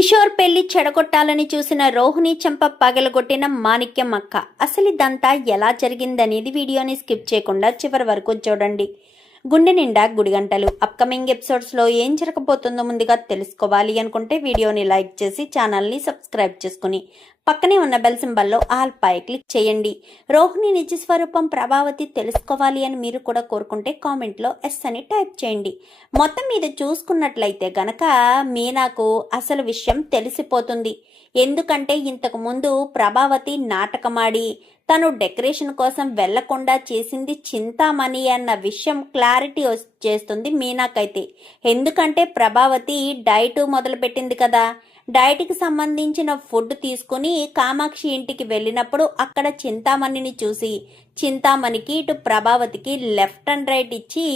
కిషోర్ పెళ్లి చెడగొట్టాలని చూసిన రోహిణి చెంప పగలగొట్టిన మాణిక్యం అక్క. అసలు ఇదంతా ఎలా జరిగిందనేది వీడియోని స్కిప్ చేయకుండా చివరి వరకు చూడండి. గుండె నిండా గుడిగంటలు అప్కమింగ్ ఎపిసోడ్స్లో ఏం జరగబోతుందో ముందుగా తెలుసుకోవాలి అనుకుంటే వీడియోని లైక్ చేసి ఛానల్ని సబ్స్క్రైబ్ చేసుకుని పక్కనే ఉన్న బెల్ సింబల్లో ఆల్ పై క్లిక్ చేయండి. రోహిణి నిజ స్వరూపం ప్రభావతి తెలుసుకోవాలి అని మీరు కూడా కోరుకుంటే కామెంట్లో ఎస్ అని టైప్ చేయండి. మొత్తం మీద చూసుకున్నట్లయితే గనక మీనాకు అసలు విషయం తెలిసిపోతుంది. ఎందుకంటే ఇంతకు ముందు ప్రభావతి నాటకమాడి తను డెకరేషన్ కోసం వెళ్లకుండా చేసింది చింతామణి అన్న విషయం క్లారిటీ చేస్తుంది మీనాకైతే. ఎందుకంటే ప్రభావతి డైట్ మొదలుపెట్టింది కదా, డైట్కి సంబంధించిన ఫుడ్ తీసుకుని కామాక్షి ఇంటికి వెళ్ళినప్పుడు అక్కడ చింతామణిని చూసి చింతామణికి ఇటు ప్రభావతికి లెఫ్ట్ అండ్ రైట్ ఇచ్చి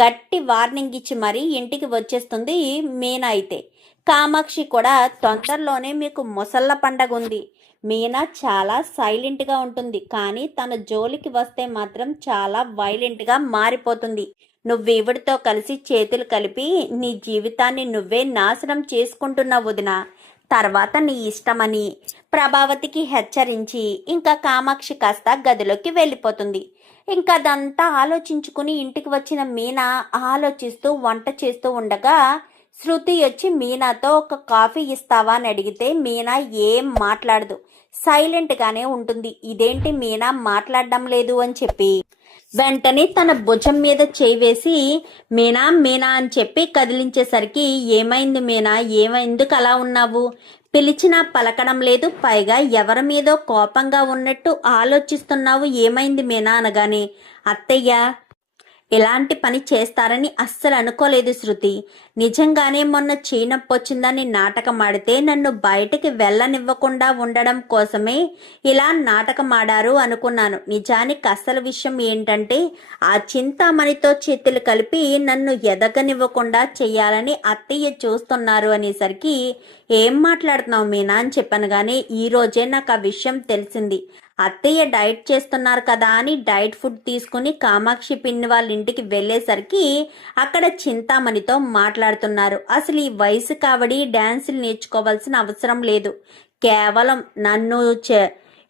గట్టి వార్నింగ్ ఇచ్చి మరీ ఇంటికి వచ్చేస్తుంది మీనా అయితే. కామాక్షి కూడా తొందరలోనే మీకు ముసళ్ళ పండగ ఉంది, మీనా చాలా సైలెంట్గా ఉంటుంది, కానీ తన జోలికి వస్తే మాత్రం చాలా వైలెంట్గా మారిపోతుంది. నువ్వెవడితో కలిసి చేతులు కలిపి నీ జీవితాన్ని నువ్వే నాశనం చేసుకుంటున్నావు వదినా, తర్వాత నీ ఇష్టమని ప్రభావతికి హెచ్చరించి ఇంకా కామాక్షి కాస్త గదిలోకి వెళ్ళిపోతుంది. ఇంకా అదంతా ఆలోచించుకుని ఇంటికి వచ్చిన మీనా ఆలోచిస్తూ వంట చేస్తూ ఉండగా శృతి వచ్చి మీనాతో ఒక కాఫీ ఇస్తావా అని అడిగితే మీనా ఏం మాట్లాడదు, సైలెంట్గానే ఉంటుంది. ఇదేంటి మీనా మాట్లాడడం లేదు అని చెప్పి వెంటనే తన భుజం మీద చేయి వేసి మీనా మీనా అని చెప్పి కదిలించేసరికి ఏమైంది మీనా, ఎందుకు అలా ఉన్నావు, పిలిచినా పలకడం లేదు, పైగా ఎవరి మీదో కోపంగా ఉన్నట్టు ఆలోచిస్తున్నావు, ఏమైంది మీనా అనగానే అత్తయ్య ఎలాంటి పని చేస్తారని అస్సలు అనుకోలేదు శృతి, నిజంగానే మొన్న చీనప్పు వచ్చిందని నాటకం ఆడితే నన్ను బయటికి వెళ్ళనివ్వకుండా ఉండడం కోసమే ఇలా నాటకం ఆడారు అనుకున్నాను. నిజానికి అసలు విషయం ఏంటంటే ఆ చింతామణితో చేతులు కలిపి నన్ను ఎదగనివ్వకుండా చెయ్యాలని అత్తయ్య చూస్తున్నారు అనేసరికి ఏం మాట్లాడుతున్నావు మీనా అని చెప్పాను. కానీ ఈరోజే నాకు ఆ విషయం తెలిసింది. అత్తయ్య డైట్ చేస్తున్నారు కదా అని డైట్ ఫుడ్ తీసుకుని కామాక్షి పిన్ని వాళ్ళ ఇంటికి వెళ్ళేసరికి అక్కడ చింతామణితో మాట్లాడుతున్నారు. అసలు ఈ వయసు కావడి డ్యాన్సులు నేర్చుకోవాల్సిన అవసరం లేదు, కేవలం నన్ను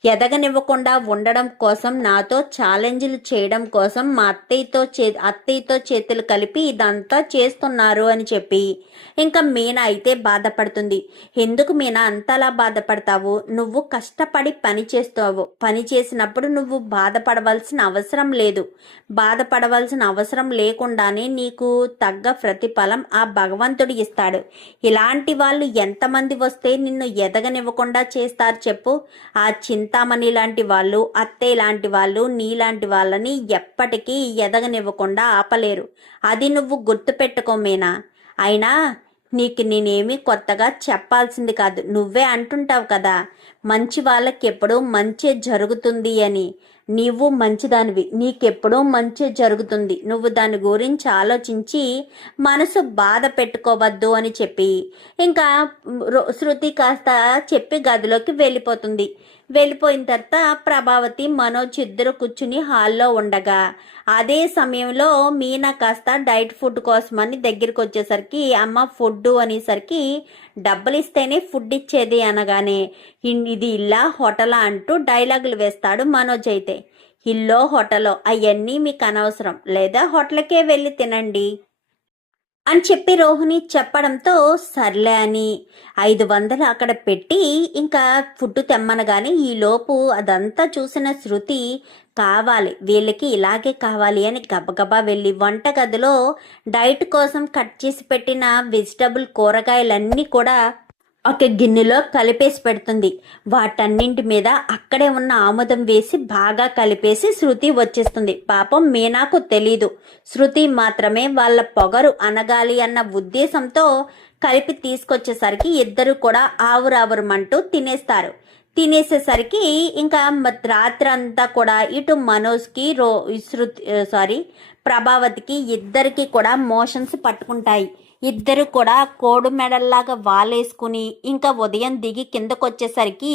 ఎదగనివ్వకుండా ఉండడం కోసం, నాతో ఛాలెంజ్లు చేయడం కోసం మా అత్తయ్యతో చేతులు కలిపి ఇదంతా చేస్తున్నారు అని చెప్పి ఇంకా మీనా అయితే బాధపడుతుంది. ఎందుకు మీనా అంతలా బాధపడతావు, నువ్వు కష్టపడి పని చేస్తావు, పని చేసినప్పుడు నువ్వు బాధపడవలసిన అవసరం లేదు, బాధపడవలసిన అవసరం లేకుండానే నీకు తగ్గ ప్రతిఫలం ఆ భగవంతుడు ఇస్తాడు. ఇలాంటి వాళ్ళు ఎంతమంది వస్తే నిన్ను ఎదగనివ్వకుండా చేస్తారు చెప్పు. ఆ చింతామణి లాంటి వాళ్ళు, అత్తయ్య లాంటి వాళ్ళు నీలాంటి వాళ్ళని ఎప్పటికీ ఎదగనివ్వకుండా ఆపలేరు. అది నువ్వు గుర్తుపెట్టుకో మీనా. అయినా నీకు నేనేమి కొత్తగా చెప్పాల్సింది కాదు, నువ్వే అంటుంటావు కదా మంచి వాళ్ళకి ఎప్పుడూ మంచి జరుగుతుంది అని. నీవు మంచిదానివి, నీకెప్పుడూ మంచి జరుగుతుంది, నువ్వు దాని గురించి ఆలోచించి మనసు బాధ పెట్టుకోవద్దు అని చెప్పి ఇంకా శృతి కాస్త చెప్పి గదిలోకి వెళ్ళిపోతుంది. వెళ్ళిపోయిన తర్వాత ప్రభావతి మనోజ్ ఇద్దరు కూర్చుని హాల్లో ఉండగా అదే సమయంలో మీనా కాస్త డైట్ ఫుడ్ కోసమని దగ్గరికి వచ్చేసరికి అమ్మ ఫుడ్ అనేసరికి డబ్బులు ఇస్తేనే ఫుడ్ ఇచ్చేది అనగానే ఇది ఇల్లా హోటలా అంటూ డైలాగులు వేస్తాడు మనోజ్ అయితే. ఇల్లో హోటలో అవన్నీ మీకు అనవసరం, లేదా హోటల్కే వెళ్ళి తినండి అని చెప్పి రోహిణి చెప్పడంతో సర్లే అని 500 అక్కడ పెట్టి ఇంకా ఫుడ్ తెమ్మనగానే ఈలోపు అదంతా చూసిన శృతి కావాలి వీళ్ళకి ఇలాగే కావాలి అని గబగబా వెళ్ళి వంటగదిలో డైట్ కోసం కట్ చేసి పెట్టిన వెజిటబుల్ కూరగాయలన్నీ కూడా ఒక గిన్నెలో కలిపేసి పెడుతుంది. వాటన్నింటి మీద అక్కడే ఉన్న ఆముదం వేసి బాగా కలిపేసి శృతి వచ్చేస్తుంది. పాపం మీనాకు తెలీదు, శృతి మాత్రమే వాళ్ళ పొగరు అనగాలి అన్న ఉద్దేశంతో కలిపి తీసుకొచ్చేసరికి ఇద్దరు కూడా ఆవురావురమంటూ తినేస్తారు. తినేసేసరికి ఇంకా రాత్రి అంతా కూడా ఇటు మనోజ్కి ప్రభావతికి ఇద్దరికి కూడా మోషన్స్ పట్టుకుంటాయి. ఇద్దరు కూడా కోడు మెడల్లాగా వాలేసుకుని ఇంకా ఉదయం దిగి కిందకొచ్చేసరికి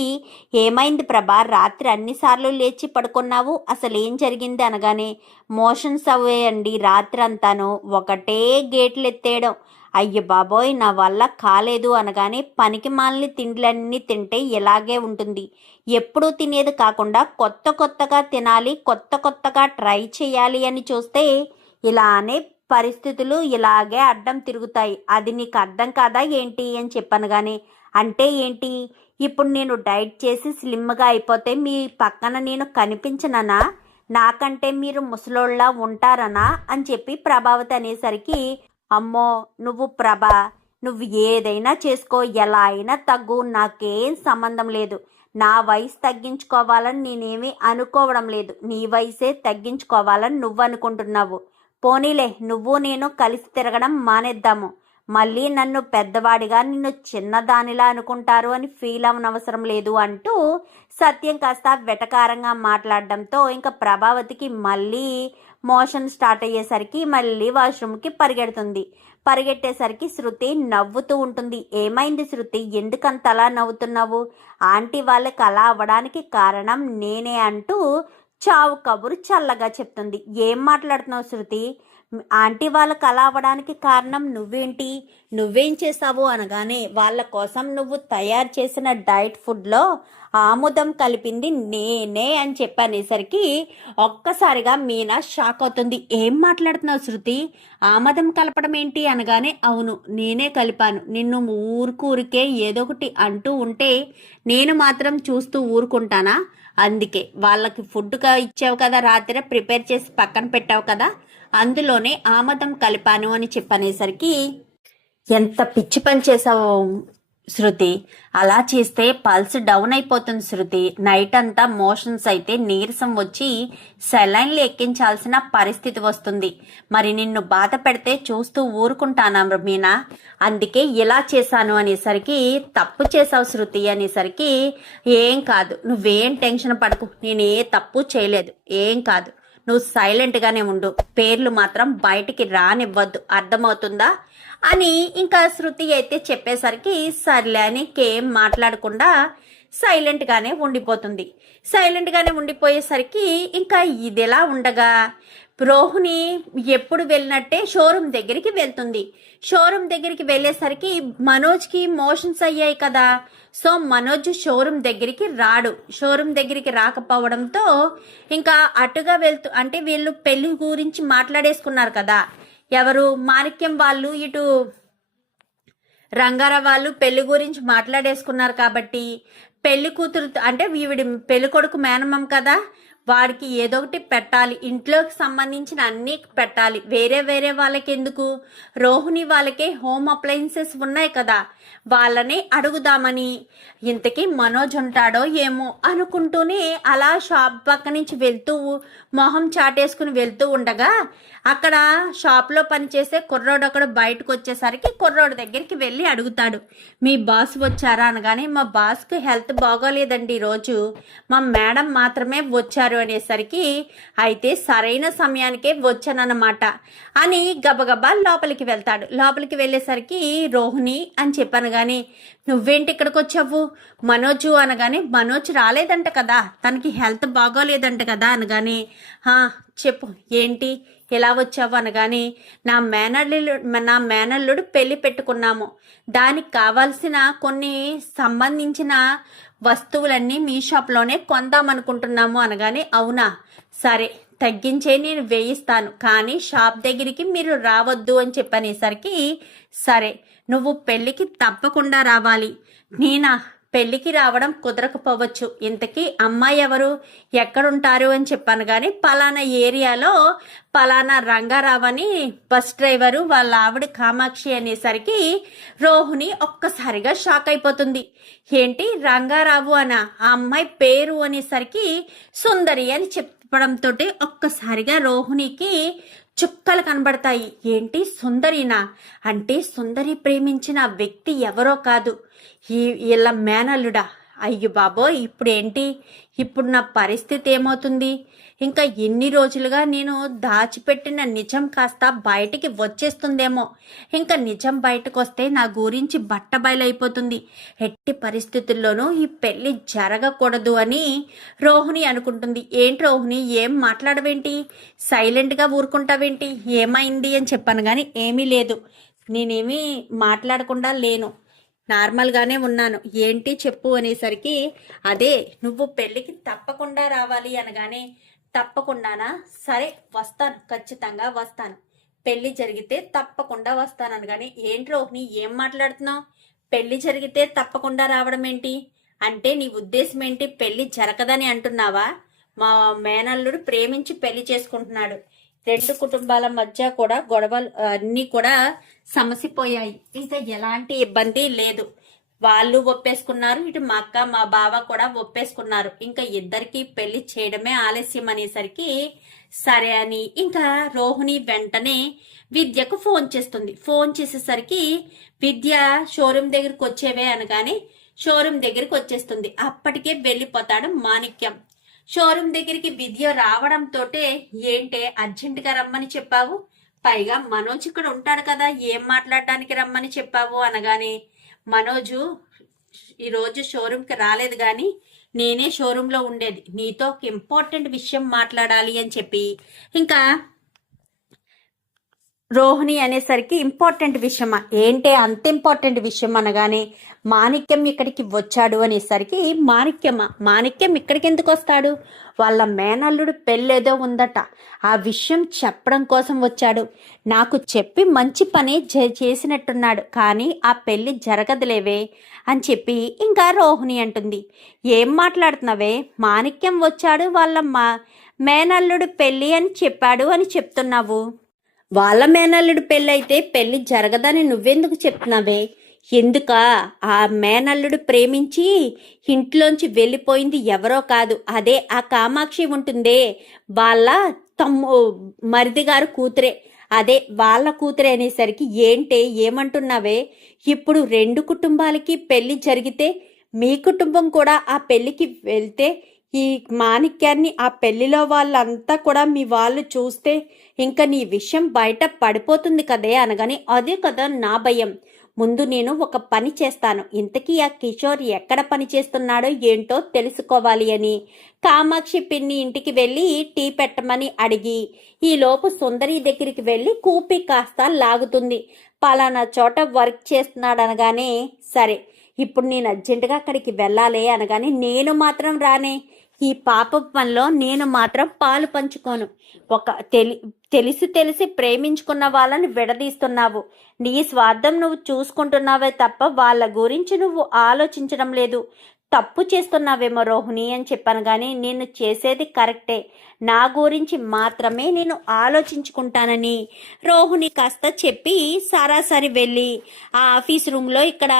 ఏమైంది ప్రభా, రాత్రి అన్నిసార్లు లేచి పడుకున్నావు, అసలు ఏం జరిగింది అనగానే మోషన్స్ అవ్వేయండి రాత్రి అంతాను, ఒకటే గేట్లు ఎత్తేయడం, అయ్య బాబోయ్ నా వల్ల కాలేదు అనగానే పనికి మాలిన తిండ్లన్నీ తింటే ఇలాగే ఉంటుంది. ఎప్పుడూ తినేది కాకుండా కొత్త కొత్తగా తినాలి, కొత్త కొత్తగా ట్రై చేయాలి అని చూస్తే ఇలానే పరిస్థితులు ఇలాగే అడ్డం తిరుగుతాయి. అది నీకు అర్థం కాదా ఏంటి అని చెప్పాను. కానీ అంటే ఏంటి, ఇప్పుడు నేను డైట్ చేసి స్లిమ్గా అయిపోతే మీ పక్కన నేను కనిపించననా, నాకంటే మీరు ముసలోళ్ళ ఉంటారనా అని చెప్పి ప్రభావతి అనేసరికి, అమ్మో నువ్వు ప్రభా, నువ్వు ఏదైనా చేసుకో, ఎలా అయినా తగ్గు, నాకేం సంబంధం లేదు. నా వయసు తగ్గించుకోవాలని నేనేమీ అనుకోవడం లేదు, నీ వయసే తగ్గించుకోవాలని నువ్వు అనుకుంటున్నావు. పోనీలే, నువ్వు నేను కలిసి తిరగడం మానేద్దాము. మళ్ళీ నన్ను పెద్దవాడిగా నిన్ను చిన్నదానిలా అనుకుంటారు అని ఫీల్ అవనవసరం లేదు అంటూ సత్యం కాస్త వెటకారంగా మాట్లాడడంతో ఇంకా ప్రభావతికి మళ్ళీ మోషన్ స్టార్ట్ అయ్యేసరికి మళ్ళీ వాష్రూమ్కి పరిగెట్టేసరికి శృతి నవ్వుతూ ఉంటుంది. ఏమైంది శృతి, ఎందుకంతలా నవ్వుతున్నావు? ఆంటీ వాళ్ళకి అలా అవ్వడానికి కారణం నేనే అంటూ చావు కబురు చల్లగా చెప్తుంది. ఏం మాట్లాడుతున్నావు శృతి? ఆంటీ వాళ్ళకి అలా అవ్వడానికి కారణం నువ్వేంటి, నువ్వేం చేసావు అనగానే, వాళ్ళ కోసం నువ్వు తయారు చేసిన డైట్ ఫుడ్లో ఆముదం కలిపింది నేనే అని చెప్పనేసరికి ఒక్కసారిగా మీనా షాక్ అవుతుంది. ఏం మాట్లాడుతున్నావు శృతి, ఆముదం కలపడం ఏంటి అనగానే, అవును నేనే కలిపాను. నిన్ను ఊరికే ఏదో ఒకటి అంటూ ఉంటే నేను మాత్రం చూస్తూ ఊరుకుంటానా? అందుకే వాళ్ళకి ఫుడ్గా ఇచ్చావు కదా, రాత్రి ప్రిపేర్ చేసి పక్కన పెట్టావు కదా, అందులోనే ఆమదం కలిపాను అని చెప్పనేసరికి, ఎంత పిచ్చి పని చేసావు శృతి, అలా చేస్తే పల్స్ డౌన్ అయిపోతుంది శృతి. నైట్ అంతా మోషన్స్ అయితే నీరసం వచ్చి సెలైన్లు ఎక్కించాల్సిన పరిస్థితి వస్తుంది. మరి నిన్ను బాధ పెడితే చూస్తూ ఊరుకుంటానా మీనా? అందుకే ఇలా చేశాను అనేసరికి, తప్పు చేసావు శృతి అనేసరికి, ఏం కాదు, నువ్వేం టెన్షన్ పడకు, నేను ఏ తప్పు చేయలేదు, ఏం కాదు, నువ్వు సైలెంట్గానే ఉండు, పేర్లు మాత్రం బయటికి రానివ్వద్దు, అర్థమవుతుందా అని ఇంకా శృతి అయితే చెప్పేసరికి సర్లే అని కేం మాట్లాడకుండా సైలెంట్గానే ఉండిపోయేసరికి ఇంకా ఇదిలా ఉండగా రోహిణి ఎప్పుడు వెళ్ళినట్టే షోరూమ్ దగ్గరికి వెళ్తుంది. షోరూమ్ దగ్గరికి వెళ్ళేసరికి మనోజ్కి మోషన్స్ అయ్యాయి కదా, సో మనోజ్ షోరూమ్ దగ్గరికి రాడు. షోరూమ్ దగ్గరికి రాకపోవడంతో ఇంకా అటుగా వెళ్తూ, అంటే వీళ్ళు పెళ్లి గురించి మాట్లాడేసుకున్నారు కదా, ఎవరు మాణిక్యం వాళ్ళు ఇటు రంగారావు వాళ్ళు పెళ్లి గురించి మాట్లాడేసుకున్నారు కాబట్టి పెళ్లి కూతురు అంటే వీడి పెళ్లి కొడుకు మేనమామ కదా, వాడికి ఏదో ఒకటి పెట్టాలి, ఇంట్లోకి సంబంధించిన అన్నీ పెట్టాలి. వేరే వాళ్ళకి ఎందుకు, రోహిణి వాళ్ళకే హోమ్ అప్లయన్సెస్ ఉన్నాయి కదా, వాళ్ళని అడుగుదామని. ఇంతకీ మనోజ్ ఉంటాడో ఏమో అనుకుంటూనే అలా షాప్ పక్క నుంచి వెళ్తూ మొహం చాటేసుకుని వెళ్తూ ఉండగా అక్కడ షాప్లో పనిచేసే కుర్రోడు ఒకడు బయటకు వచ్చేసరికి కుర్రోడు దగ్గరికి వెళ్ళి అడుగుతాడు, మీ బాస్ వచ్చారా అనగానే, మా బాస్కి హెల్త్ బాగోలేదండి ఈరోజు, మా మేడం మాత్రమే వచ్చారు అనేసరికి, అయితే సరైన సమయానికే వచ్చానన్నమాట అని గబగబా లోపలికి వెళ్తాడు. లోపలికి వెళ్ళేసరికి రోహిణి అని చెప్పాను కానీ, నువ్వేంటి ఇక్కడికి వచ్చావు మనోజు అనగానే, మనోజ్ రాలేదంట కదా, తనకి హెల్త్ బాగోలేదంట కదా అనగానే, చెప్పు ఏంటి ఎలా వచ్చావు అనగానే, నా మేనల్లుడు పెళ్లి పెట్టుకున్నాము, దానికి కావాల్సిన కొన్ని సంబంధించిన వస్తువులన్నీ మీ షాప్లోనే కొందామనుకుంటున్నాము అనగానే, అవునా సరే తగ్గించే నేను వేయిస్తాను, కానీ షాప్ దగ్గరికి మీరు రావద్దు అని చెప్పనేసరికి, సరే నువ్వు పెళ్ళికి తప్పకుండా రావాలి. నేనా పెళ్ళికి రావడం కుదరకపోవచ్చు, ఇంతకీ అమ్మాయి ఎవరు, ఎక్కడుంటారు అని చెప్పాను కానీ, పలానా ఏరియాలో పలానా రంగారావు అని బస్ డ్రైవరు, వాళ్ళ ఆవిడ కామాక్షి అనేసరికి రోహిణి ఒక్కసారిగా షాక్ అయిపోతుంది. ఏంటి రంగారావు అనా, ఆ అమ్మాయి పేరు అనేసరికి సుందరి అని చెప్పడంతో ఒక్కసారిగా రోహిణికి చుక్కలు కనబడతాయి. ఏంటి సుందరినా అంటే, సుందరి ప్రేమించిన వ్యక్తి ఎవరో కాదు, ఇలా మేనల్లుడా. అయ్యో బాబోయ్, ఇప్పుడేంటి, ఇప్పుడు నా పరిస్థితి ఏమవుతుంది? ఇంకా ఎన్ని రోజులుగా నేను దాచిపెట్టిన నిజం కాస్త బయటికి వచ్చేస్తుందేమో. ఇంకా నిజం బయటకు వస్తే నా గురించి బట్టబయలైపోతుంది. ఎట్టి పరిస్థితుల్లోనూ ఈ పెళ్ళి జరగకూడదు అని రోహిణి అనుకుంటుంది. ఏంటి రోహిణి, ఏం మాట్లాడవేంటి, సైలెంట్గా ఊరుకుంటావేంటి, ఏమైంది అని చెప్పాను కానీ, ఏమీ లేదు, నేనేమీ మాట్లాడకుండా లేను, నార్మల్గానే ఉన్నాను, ఏంటి చెప్పు అనేసరికి, అదే నువ్వు పెళ్ళికి తప్పకుండా రావాలి అనగానే, తప్పకుండానా, సరే వస్తాను, ఖచ్చితంగా వస్తాను, పెళ్లి జరిగితే తప్పకుండా వస్తాను అనగానే, ఏంటి రోహిణి ఏం మాట్లాడుతున్నావు, పెళ్లి జరిగితే తప్పకుండా రావడం ఏంటి అంటే నీ ఉద్దేశం ఏంటి, పెళ్లి జరగదని అంటున్నావా? మా మేనల్లుడు ప్రేమించి పెళ్లి చేసుకుంటున్నాడు, రెండు కుటుంబాల మధ్య కూడా గొడవలు అన్నీ కూడా సమసిపోయాయి, ఇంకా ఎలాంటి ఇబ్బంది లేదు, వాళ్ళు ఒప్పేసుకున్నారు, ఇటు మా అక్క మా బావ కూడా ఒప్పేసుకున్నారు, ఇంకా ఇద్దరికి పెళ్లి చేయడమే ఆలస్యం అనేసరికి సరే అని ఇంకా రోహిణి వెంటనే విద్యకు ఫోన్ చేస్తుంది. ఫోన్ చేసేసరికి విద్య షోరూమ్ దగ్గరికి వచ్చేవే అనగానే షోరూమ్ దగ్గరికి వచ్చేస్తుంది. అప్పటికే వెళ్ళిపోతాడు మాణిక్యం. షోరూమ్ దగ్గరికి విద్య రావడంతో, ఏంటే అర్జెంట్ గా రమ్మని చెప్పావు, పైగా మనోజ్ ఇక్కడ ఉంటాడు కదా, ఏం మాట్లాడడానికి రమ్మని చెప్పావు అనగానే, మనోజు ఈరోజు షోరూమ్కి రాలేదు కానీ నేనే షోరూంలో ఉండేది, నీతో ఒక ఇంపార్టెంట్ విషయం మాట్లాడాలి అని చెప్పి ఇంకా రోహిణి అనేసరికి, ఇంపార్టెంట్ విషయమా, ఏంటే అంత ఇంపార్టెంట్ విషయం అనగానే, మాణిక్యం ఇక్కడికి వచ్చాడు అనేసరికి, మాణిక్యం ఇక్కడికి ఎందుకు వస్తాడు, వాళ్ళ మేనల్లుడు పెళ్ళేదో ఉందట, ఆ విషయం చెప్పడం కోసం వచ్చాడు, నాకు చెప్పి మంచి పని చేసినట్టున్నాడు, కానీ ఆ పెళ్లి జరగదులేవే అని చెప్పి ఇంకా రోహిణి అంటుంది. ఏం మాట్లాడుతున్నావే, మాణిక్యం వచ్చాడు వాళ్ళ మేనల్లుడు పెళ్ళి అని చెప్పాడు అని చెప్తున్నావు, వాళ్ళ మేనల్లుడు పెళ్ళైతే పెళ్లి జరగదని నువ్వెందుకు చెప్తున్నావే, ఎందుకా, ఆ మేనల్లుడు ప్రేమించి ఇంట్లోంచి వెళ్ళిపోయింది ఎవరో కాదు, అదే ఆ కామాక్షి ఉంటుందే వాళ్ళ మరిది గారు కూతురే, అదే వాళ్ళ కూతురే అనేసరికి, ఏంటే ఏమంటున్నావే, ఇప్పుడు రెండు కుటుంబాలకి పెళ్లి జరిగితే మీ కుటుంబం కూడా ఆ పెళ్లికి వెళ్తే ఈ మాణిక్యాన్ని ఆ పెళ్లిలో వాళ్ళంతా కూడా మీ వాళ్ళు చూస్తే ఇంకా నీ విషయం బయట పడిపోతుంది కదే అనగానే, అదే కదా నా భయం, ముందు నేను ఒక పని చేస్తాను, ఇంతకీ ఆ కిషోర్ ఎక్కడ పని చేస్తున్నాడో ఏంటో తెలుసుకోవాలి అని కామాక్షి పిన్ని ఇంటికి వెళ్ళి టీ పెట్టమని అడిగి, ఈలోపు సుందరి దగ్గరికి వెళ్ళి కూపి కాస్త లాగుతుంది, పలానా చోట వర్క్ చేస్తున్నాడు అనగానే, సరే ఇప్పుడు నేను అర్జెంటుగా అక్కడికి వెళ్ళాలి అనగానే, నేను మాత్రం రానే, ఈ పాప పనిలో నేను మాత్రం పాలు పంచుకోను, ఒక తెలిసి ప్రేమించుకున్న వాళ్ళని విడదీస్తున్నావు, నీ స్వార్థం నువ్వు చూసుకుంటున్నావే తప్ప వాళ్ళ గురించి నువ్వు ఆలోచించడం లేదు, తప్పు చేస్తున్నావేమో రోహిణి అని చెప్పాను, కానీ నేను చేసేది కరెక్టే, నా గురించి మాత్రమే నేను ఆలోచించుకుంటానని రోహిణి కాస్త చెప్పి సరాసరి వెళ్ళి ఆ ఆఫీస్ రూమ్లో ఇక్కడ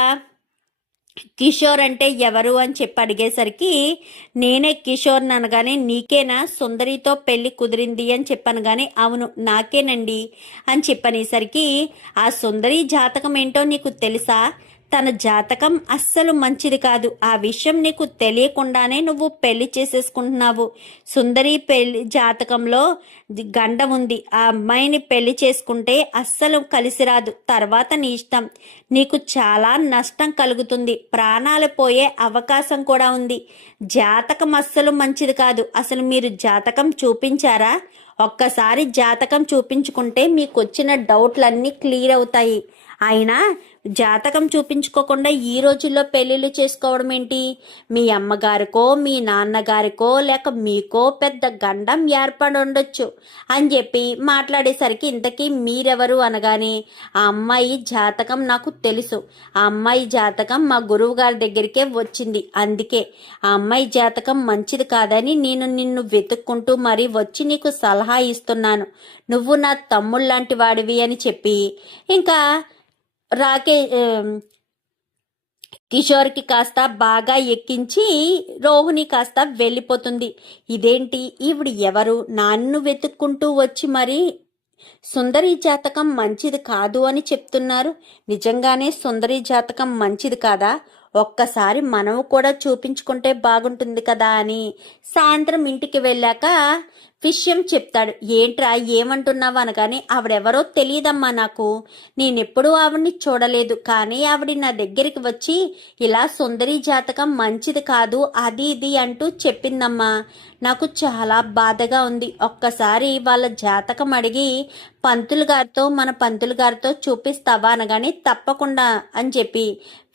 కిషోర్ అంటే ఎవరు అని చెప్పి అడిగేసరికి, నేనే కిషోర్ అనగానే, నీకేనా సుందరితో పెళ్లి కుదిరింది అని చెప్పాను, కానీ అవును నాకేనండి అని చెప్పనేసరికి, ఆ సుందరి జాతకం ఏంటో నీకు తెలుసా, తన జాతకం అస్సలు మంచిది కాదు, ఆ విషయం నీకు తెలియకుండానే నువ్వు పెళ్లి చేసేసుకుంటున్నావు, సుందరి పెళ్లి జాతకంలో గండం ఉంది, ఆ అమ్మాయిని పెళ్లి చేసుకుంటే అస్సలు కలిసి రాదు, తర్వాత నీ ఇష్టం, నీకు చాలా నష్టం కలుగుతుంది, ప్రాణాలు పోయే అవకాశం కూడా ఉంది, జాతకం అస్సలు మంచిది కాదు, అసలు మీరు జాతకం చూపించారా, ఒక్కసారి జాతకం చూపించుకుంటే మీకు వచ్చిన డౌట్లన్నీ క్లియర్ అవుతాయి, అయినా జాతకం చూపించుకోకుండా ఈ రోజుల్లో పెళ్ళిళ్ళు చేసుకోవడం ఏంటి, మీ అమ్మగారికో మీ నాన్నగారికో లేక మీకో పెద్ద గండం ఏర్పడి ఉండొచ్చు అని చెప్పి మాట్లాడేసరికి, ఇంతకీ మీరెవరు అనగానే, ఆ అమ్మాయి జాతకం నాకు తెలుసు, ఆ అమ్మాయి జాతకం మా గురువు గారి దగ్గరికే వచ్చింది, అందుకే ఆ అమ్మాయి జాతకం మంచిది కాదని నేను నిన్ను వెతుక్కుంటూ మరీ వచ్చి నీకు సలహా ఇస్తున్నాను, నువ్వు నా తమ్ముళ్ళలాంటి వాడివి అని చెప్పి ఇంకా కిషోర్కి కాస్త బాగా ఎక్కించి రోహిణి కాస్త వెళ్ళిపోతుంది. ఇదేంటి ఈవిడ ఎవరు, నన్ను వెతుక్కుంటూ వచ్చి మరి సుందరి జాతకం మంచిది కాదు అని చెప్తున్నారు, నిజంగానే సుందరి జాతకం మంచిది కాదా, ఒక్కసారి మనం కూడా చూపించుకుంటే బాగుంటుంది కదా అని సాయంత్రం ఇంటికి వెళ్ళాక విషయం చెప్తాడు. ఏంట్రా ఏమంటున్నావు అనగానే, ఆవిడెవరో తెలియదమ్మా నాకు, నేనెప్పుడూ ఆవిడ్ని చూడలేదు, కానీ ఆవిడ నా దగ్గరికి వచ్చి ఇలా సుందరి జాతకం మంచిది కాదు అది ఇది అంటూ చెప్పిందమ్మా. నాకు చాలా బాధగా ఉంది. ఒక్కసారి వాళ్ళ జాతకం అడిగి మన పంతులు గారితో చూపిస్తావా అనగానే, తప్పకుండా అని చెప్పి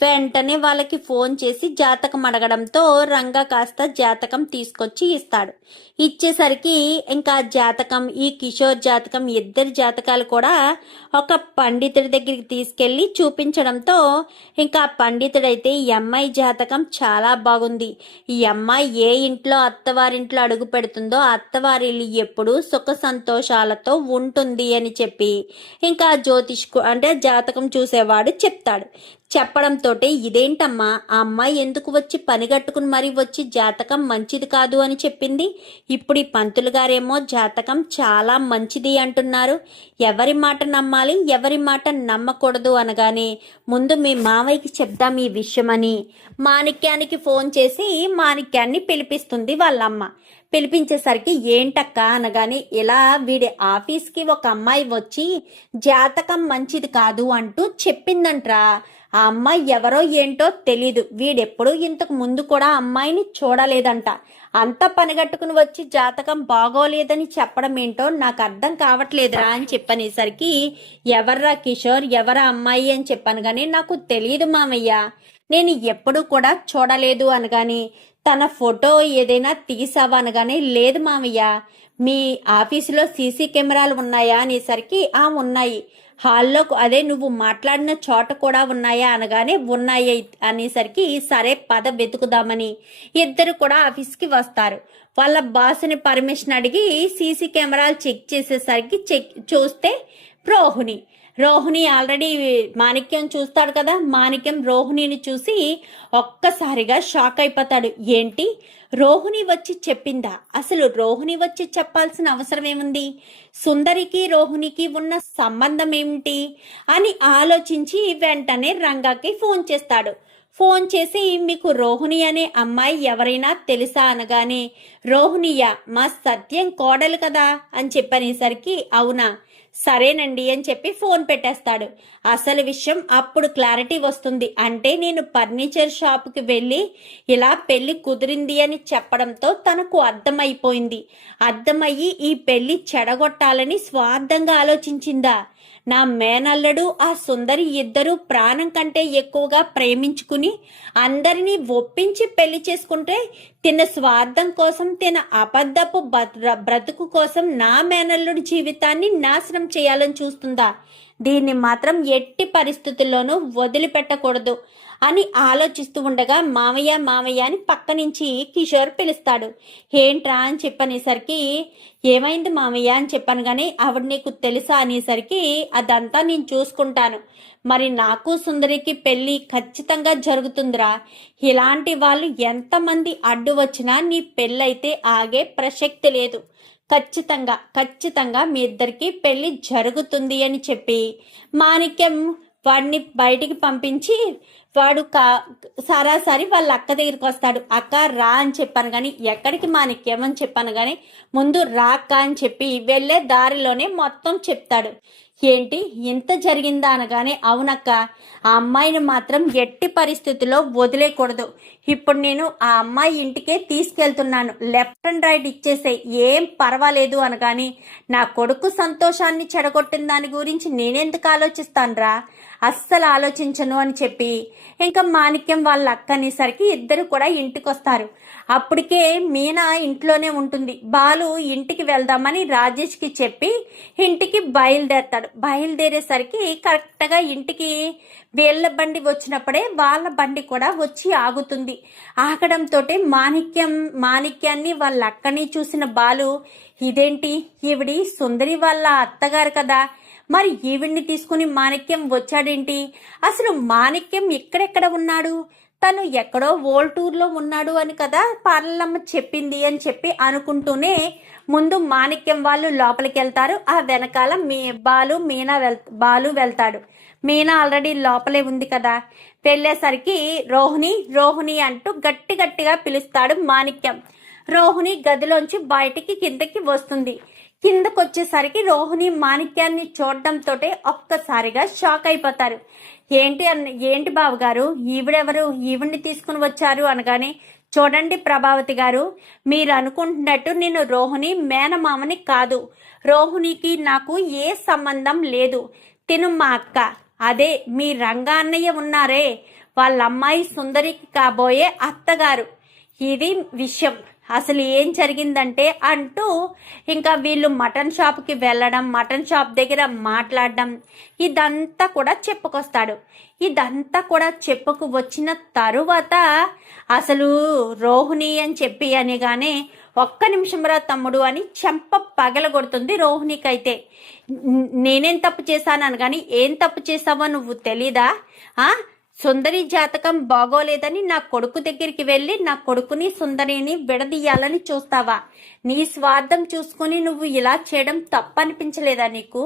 వెంటనే వాళ్ళకి ఫోన్ చేసి జాతకం అడగడంతో రంగా కాస్త జాతకం తీసుకొచ్చి ఇస్తాడు. ఇచ్చేసరికి ఇంకా జాతకం, ఈ కిషోర్ జాతకం, ఇద్దరి జాతకాలు కూడా ఒక పండితుడి దగ్గరికి తీసుకెళ్లి చూపించడంతో ఇంకా పండితుడైతే ఈ అమ్మాయి జాతకం చాలా బాగుంది, ఈ అమ్మాయి ఏ ఇంట్లో అత్తవారింట్లో అడుగు పెడుతుందో అత్తవారిల్లు ఎప్పుడు సుఖ సంతోషాలతో ఉంటుంది అని చెప్పి ఇంకా అంటే జాతకం చూసేవాడు చెప్తాడు. చెప్పడంతో ఇదేంటమ్మా, ఆ అమ్మాయి ఎందుకు వచ్చి పనిగట్టుకుని మరీ వచ్చి జాతకం మంచిది కాదు అని చెప్పింది, ఇప్పుడు ఈ పంతులు గారేమో జాతకం చాలా మంచిది అంటున్నారు, ఎవరి మాట నమ్మాలి ఎవరి మాట నమ్మకూడదు అనగానే, ముందు మీ మావయ్యకి చెప్దాం ఈ విషయమని మాణిక్యానికి ఫోన్ చేసి మాణిక్యాన్ని పిలిపిస్తుంది వాళ్ళమ్మ. పిలిపించేసరికి ఏంటక్క అనగానే, ఇలా వీడి ఆఫీస్కి ఒక అమ్మాయి వచ్చి జాతకం మంచిది కాదు అంటూ చెప్పిందంట్రా. ఆ అమ్మాయి ఎవరో ఏంటో తెలీదు, వీడెప్పుడు ఇంతకు ముందు కూడా అమ్మాయిని చూడలేదంట, అంత పనిగట్టుకుని వచ్చి జాతకం బాగోలేదని చెప్పడం ఏంటో నాకు అర్థం కావట్లేదురా అని చెప్పనేసరికి, ఎవర్రా కిషోర్, ఎవరా అమ్మాయి అని చెప్పాను కానీ, నాకు తెలియదు మామయ్య, నేను ఎప్పుడు కూడా చూడలేదు అనగాని, తన ఫోటో ఏదైనా తీసావా అనగానే, లేదు మామయ్య, మీ ఆఫీసులో సీసీ కెమెరాలు ఉన్నాయా అనేసరికి, ఉన్నాయి, హాల్లో అదే నువ్వు మాట్లాడిన చోట కూడా ఉన్నాయా అనగానే, ఉన్నాయి అనేసరికి, సరే పద వెతుకుదామని ఇద్దరు కూడా ఆఫీస్కి వస్తారు. వాళ్ళ బాస్ని పర్మిషన్ అడిగి సీసీ కెమెరాలు చెక్ చేసేసరికి చూస్తే రోహిణి ఆల్రెడీ మాణిక్యం చూస్తాడు కదా, మాణిక్యం రోహిణిని చూసి ఒక్కసారిగా షాక్ అయిపోతాడు. ఏంటి, రోహిణి వచ్చి చెప్పిందా? అసలు రోహిణి వచ్చి చెప్పాల్సిన అవసరం ఏముంది? సుందరికి రోహిణికి ఉన్న సంబంధం ఏమిటి అని ఆలోచించి వెంటనే రంగాకి ఫోన్ చేస్తాడు. ఫోన్ చేసి, మీకు రోహిణి అనే అమ్మాయి ఎవరైనా తెలుసా అనగానే, రోహిణియా, మా సత్యం కోడలు కదా అని చెప్పనేసరికి, అవునా, సరేనండి అని చెప్పి ఫోన్ పెట్టేస్తాడు. అసలు విషయం అప్పుడు క్లారిటీ వస్తుంది. అంటే నేను ఫర్నిచర్ షాపుకి వెళ్ళి ఇలా పెళ్లి కుదిరింది అని చెప్పడంతో తనకు అర్థమయ్యి ఈ పెళ్లి చెడగొట్టాలని స్వార్థంగా ఆలోచించిందా? నా మేనల్లుడు ఆ సుందరి ఇద్దరు ప్రాణం కంటే ఎక్కువగా ప్రేమించుకుని అందరినీ ఒప్పించి పెళ్లి చేసుకుంటే, తిన స్వార్థం కోసం, తిన అబద్ధపు బ్రతుకు కోసం నా మేనల్లుడి జీవితాన్ని నాశనం చేయాలని చూస్తుందా? దీన్ని మాత్రం ఎట్టి పరిస్థితుల్లోనూ వదిలిపెట్టకూడదు అని ఆలోచిస్తూ ఉండగా, మామయ్య అని పక్క నుంచి కిషోర్ పిలుస్తాడు. ఏంట్రా అని చెప్పనేసరికి, ఏమైంది మామయ్య అని చెప్పాను కానీ, ఆవిడ నీకు తెలుసా అనేసరికి, అదంతా నేను చూసుకుంటాను, మరి నాకు సుందరికి పెళ్లి ఖచ్చితంగా జరుగుతుందిరా, ఇలాంటి వాళ్ళు ఎంతమంది అడ్డు వచ్చినా నీ పెళ్ళైతే ఆగే ప్రసక్తి లేదు, ఖచ్చితంగా మీ ఇద్దరికి పెళ్లి జరుగుతుంది అని చెప్పి మాణిక్యం వాడిని బయటికి పంపించి, వాడు సరాసరి వాళ్ళ అక్క దగ్గరికి వస్తాడు. అక్క రా అని చెప్పాను కానీ, ఎక్కడికి మాణిక్యం అని చెప్పాను కానీ, ముందు రా అక్క అని చెప్పి వెళ్లే దారిలోనే మొత్తం చెప్తాడు. ఏంటి ఇంత జరిగిందా అనగానే, అవునక్క, ఆ అమ్మాయిని మాత్రం ఎట్టి పరిస్థితుల్లో వదిలేయకూడదు, ఇప్పుడు నేను ఆ అమ్మాయి ఇంటికే తీసుకెళ్తున్నాను, లెఫ్ట్ అండ్ రైట్ ఇచ్చేసే, ఏం పర్వాలేదు అనగాని, నా కొడుకు సంతోషాన్ని చెడగొట్టిన దాని గురించి నేనెందుకు ఆలోచిస్తానురా, అస్సలు ఆలోచించను అని చెప్పి ఇంకా మాణిక్యం వాళ్ళ అక్క అనేసరికి ఇద్దరు కూడా ఇంటికి వస్తారు. అప్పటికే మీనా ఇంట్లోనే ఉంటుంది. బాలు ఇంటికి వెళ్దామని రాజేష్కి చెప్పి ఇంటికి బయలుదేరేసరికి కరెక్ట్గా ఇంటికి వీళ్ళ బండి వచ్చినప్పుడే వాళ్ళ బండి కూడా వచ్చి ఆగుతుంది. ఆగడంతో మాణిక్యాన్ని వాళ్ళ అక్కని చూసిన బాలు, ఇదేంటి, ఈవిడి సుందరి వాళ్ళ అత్తగారు కదా, మరి ఈవిడ్ని తీసుకుని మాణిక్యం వచ్చాడేంటి, అసలు మాణిక్యం ఎక్కడెక్కడ ఉన్నాడు, తను ఎక్కడో వోల్టూర్లో ఉన్నాడు అని కదా పార్లమ్మ చెప్పింది అని చెప్పి అనుకుంటూనే ముందు మాణిక్యం వాళ్ళు లోపలికి వెళ్తారు. ఆ వెనకాల బాలు వెళ్తాడు. మీనా ఆల్రెడీ లోపలే ఉంది కదా. వెళ్ళేసరికి రోహిణి రోహిణి అంటూ గట్టి గట్టిగా పిలుస్తాడు మాణిక్యం. రోహిణి గదిలోంచి బయటికి కిందకి వస్తుంది. కిందకు వచ్చేసరికి రోహిణి మాణిక్యాన్ని చూడడంతో ఒక్కసారిగా షాక్ అయిపోతారు. ఏంటి బావగారు, ఈవిడెవరు, ఈవిడ్ని తీసుకుని వచ్చారు అనగానే, చూడండి ప్రభావతి గారు, మీరు అనుకుంటున్నట్టు నేను రోహిణి మేనమామని కాదు. రోహిణికి నాకు ఏ సంబంధం లేదు. తిను మా అక్క. అదే మీ రంగా అన్నయ్య ఉన్నారే, వాళ్ళ అమ్మాయి సుందరికి కాబోయే అత్తగారు. ఇది విషయం. అసలు ఏం జరిగిందంటే అంటూ ఇంకా వీళ్ళు మటన్ షాప్కి వెళ్ళడం, మటన్ షాప్ దగ్గర మాట్లాడడం, ఇదంతా కూడా చెప్పుకొస్తాడు. ఇదంతా కూడా చెప్పుకు వచ్చిన తరువాత అసలు రోహిణి అని చెప్పి అనగానే, ఒక్క నిమిషం రా తమ్ముడు అని చెంప పగలగొడుతుంది రోహిణికైతే. నేనేం తప్పు చేశాను అనగాని, ఏం తప్పు చేసావో నువ్వు తెలీదా? సుందరి జాతకం బాగోలేదని నా కొడుకు దగ్గరికి వెళ్ళి నా కొడుకుని సుందరిని విడదీయాలని చూస్తావా? నీ స్వార్థం చూసుకుని నువ్వు ఇలా చేయడం తప్పనిపించలేదా నీకు?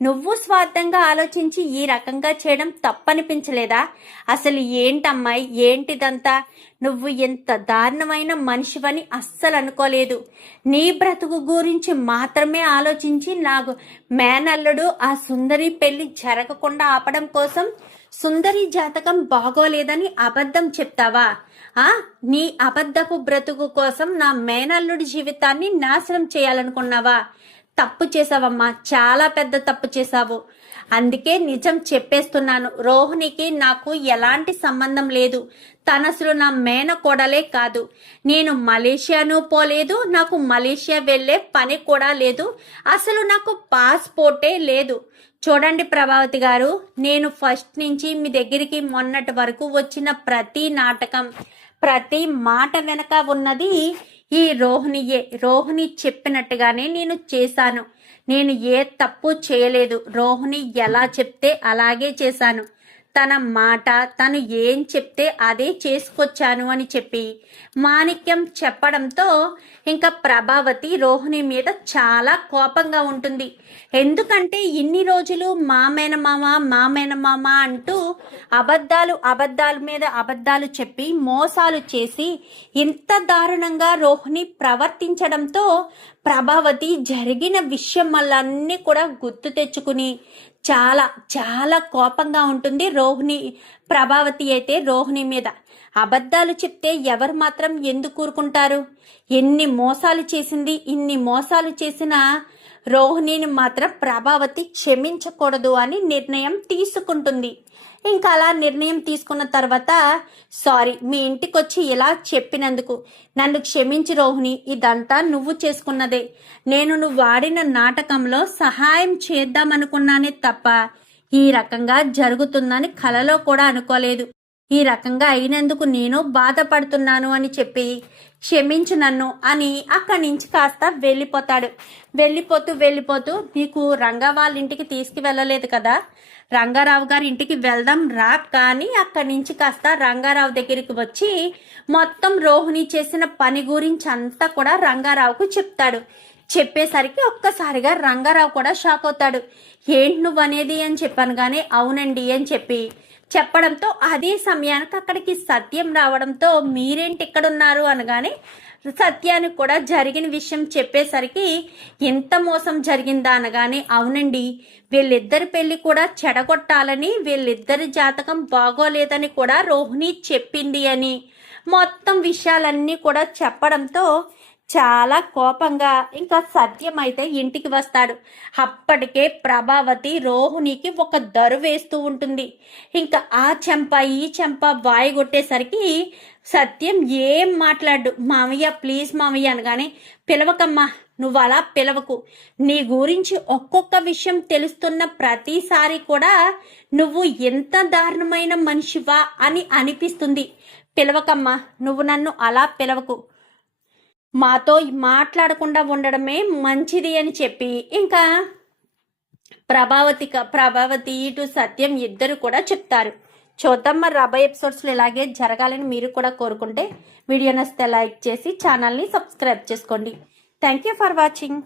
నువ్వు స్వార్థంగా ఆలోచించి ఈ రకంగా చేయడం తప్పనిపించలేదా? అసలు ఏంటమ్మాయి, ఏంటిదంతా? నువ్వు ఎంత దారుణమైన మనిషివని అస్సలు అనుకోలేదు. నీ బ్రతుకు గురించి మాత్రమే ఆలోచించి నాకు మేనల్లుడు ఆ సుందరి పెళ్లి జరగకుండా ఆపడం కోసం సుందరి జాతకం బాగోలేదని అబద్ధం చెప్తావా? నీ అబద్ధపు బ్రతుకు కోసం నా మేనల్లుడి జీవితాన్ని నాశనం చేయాలనుకున్నావా? తప్పు చేసావమ్మా, చాలా పెద్ద తప్పు చేసావు. అందుకే నిజం చెప్పేస్తున్నాను, రోహిణికి నాకు ఎలాంటి సంబంధం లేదు. తనసలు నా మేనకోడలే కాదు. నేను మలేషియాను పోలేదు, నాకు మలేషియా వెళ్ళే పని కూడా లేదు, అసలు నాకు పాస్పోర్టే లేదు. చూడండి ప్రభావతి గారు, నేను ఫస్ట్ నుంచి మీ దగ్గరికి మొన్నటి వరకు వచ్చిన ప్రతి నాటకం, ప్రతి మాట వెనక ఉన్నది ఈ రోహిణియే. రోహిణి చెప్పినట్టుగానే నేను చేశాను. నేను ఏ తప్పు చేయలేదు. రోహిణి ఎలా చెప్తే అలాగే చేశాను. తన మాట, తను ఏం చెప్తే అదే చేసుకొచ్చాను అని చెప్పి మాణిక్యం చెప్పడంతో ఇంకా ప్రభావతి రోహిణి మీద చాలా కోపంగా ఉంటుంది. ఎందుకంటే ఇన్ని రోజులు మా మేనమామ అంటూ అబద్ధాల మీద అబద్ధాలు చెప్పి మోసాలు చేసి ఇంత దారుణంగా రోహిణి ప్రవర్తించడంతో ప్రభావతి జరిగిన విషయం వల్లన్నీ కూడా గుర్తు తెచ్చుకుని చాలా చాలా కోపంగా ఉంటుంది ప్రభావతి అయితే రోహిణి మీద. అబద్ధాలు చెప్తే ఎవరు మాత్రం ఎందుకు ఊరుకుంటారు? ఎన్ని మోసాలు చేసింది, ఇన్ని మోసాలు చేసిన రోహిణిని మాత్రం ప్రభావతి క్షమించకూడదు అని నిర్ణయం తీసుకుంటుంది. ఇంకా అలా నిర్ణయం తీసుకున్న తర్వాత, సారీ, మీ ఇంటికి వచ్చి ఇలా చెప్పినందుకు నన్ను క్షమించి రోహిణి, ఇదంతా నువ్వు చేసుకున్నదే. నేను నువ్వు ఆడిన నాటకంలో సహాయం చేద్దామనుకున్నానే తప్ప ఈ రకంగా జరుగుతుందని కలలో కూడా అనుకోలేదు. ఈ రకంగా అయినందుకు నేను బాధపడుతున్నాను అని చెప్పి క్షమించు నన్ను అని అక్కడి నుంచి కాస్త వెళ్ళిపోతాడు. వెళ్ళిపోతూ నీకు రంగా వాళ్ళ ఇంటికి తీసుకువెళ్ళలేదు కదా, రంగారావు గారి ఇంటికి వెళ్దాం రా, కానీ అక్కడి నుంచి కాస్త రంగారావు దగ్గరికి వచ్చి మొత్తం రోహిణి చేసిన పని గురించి అంతా కూడా రంగారావుకు చెప్తాడు. చెప్పేసరికి ఒక్కసారిగా రంగారావు కూడా షాక్ అవుతాడు. ఏంటి నువ్వు అనేది అని చెప్పాను కానీ అవునండి అని చెప్పడంతో అదే సమయానికి అక్కడికి సత్యం రావడంతో మీరేంటి ఇక్కడున్నారు అనగానే సత్యానికి కూడా జరిగిన విషయం చెప్పేసరికి ఎంత మోసం జరిగిందా అనగానే, అవునండి, వీళ్ళిద్దరి పెళ్లి కూడా చెడగొట్టాలని, వీళ్ళిద్దరి జాతకం బాగోలేదని కూడా రోహిణి చెప్పింది అని మొత్తం విషయాలన్నీ కూడా చెప్పడంతో చాలా కోపంగా ఇంకా సత్యం అయితే ఇంటికి వస్తాడు. అప్పటికే ప్రభావతి రోహిణికి ఒక దరు వేస్తూ ఉంటుంది. ఇంకా ఆ చెంప ఈ చెంప వాయిగొట్టేసరికి సత్యం ఏం మాట్లాడు, మామయ్య ప్లీజ్ మామయ్య అనగానే, పిలవకమ్మా, నువ్వు అలా పిలవకు. నీ గురించి ఒక్కొక్క విషయం తెలుస్తున్న ప్రతిసారి కూడా నువ్వు ఎంత దారుణమైన మనిషివా అని అనిపిస్తుంది. పిలవకమ్మా, నువ్వు నన్ను అలా పిలవకు, మాతో మాట్లాడకుండా ఉండడమే మంచిది అని చెప్పి ఇంకా ప్రభావతి ఇటు సత్యం ఇద్దరు కూడా చెప్తారు. చూద్దాం మరి రాబోయే ఎపిసోడ్స్లో ఇలాగే జరగాలని మీరు కూడా కోరుకుంటే వీడియో నచ్చితే లైక్ చేసి ఛానల్ని సబ్స్క్రైబ్ చేసుకోండి. Thank you for watching.